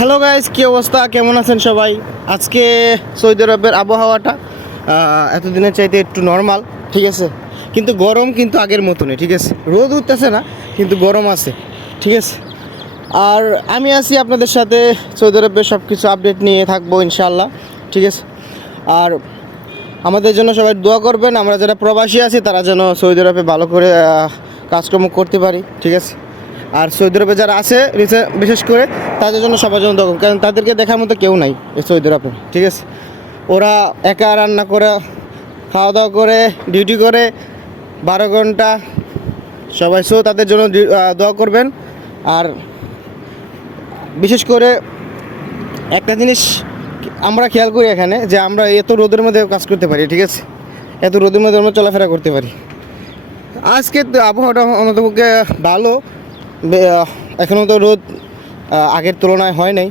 Hello guys, কী অবস্থা, কেমন আছেন সবাই? আজকে সৌদি আরবের আবহাওয়াটা এতদিনের চাইতে একটু নর্মাল, ঠিক আছে। কিন্তু গরম কিন্তু আগের মতনই, ঠিক আছে। রোদ উঠতেছে না, কিন্তু গরম আছে, ঠিক আছে। আর আমি আছি আপনাদের সাথে সৌদি আরবের সব কিছু আপডেট নিয়ে থাকবো ইনশাল্লাহ, ঠিক আছে। আর আমাদের জন্য সবাই দোয়া করবেন, আমরা যারা প্রবাসী আছি তারা যেন সৌদি আরবে ভালো করে কাজকর্ম করতে পারি, ঠিক আছে। আর সৌদি আরবে যারা আছে বিশেষ করে তাদের জন্য সবার জন্য দোয়া করবেন, কারণ তাদেরকে দেখার মতো কেউ নাই এই সৌদি আরবে, ঠিক আছে। ওরা একা রান্না করে, খাওয়া দাওয়া করে, ডিউটি করে 12 ঘন্টা সবাই। সো তাদের জন্য দোয়া করবেন। আর বিশেষ করে একটা জিনিস আমরা খেয়াল করি এখানে, যে আমরা এত রোদের মধ্যে কাজ করতে পারি, ঠিক আছে। এত রোদের মধ্যে আমরা চলাফেরা করতে পারি। আজকে তো আবহাওয়াটা অন্ততপক্ষে ভালো, এখনও তো রোদ আগের তুলনায় হয় নাই।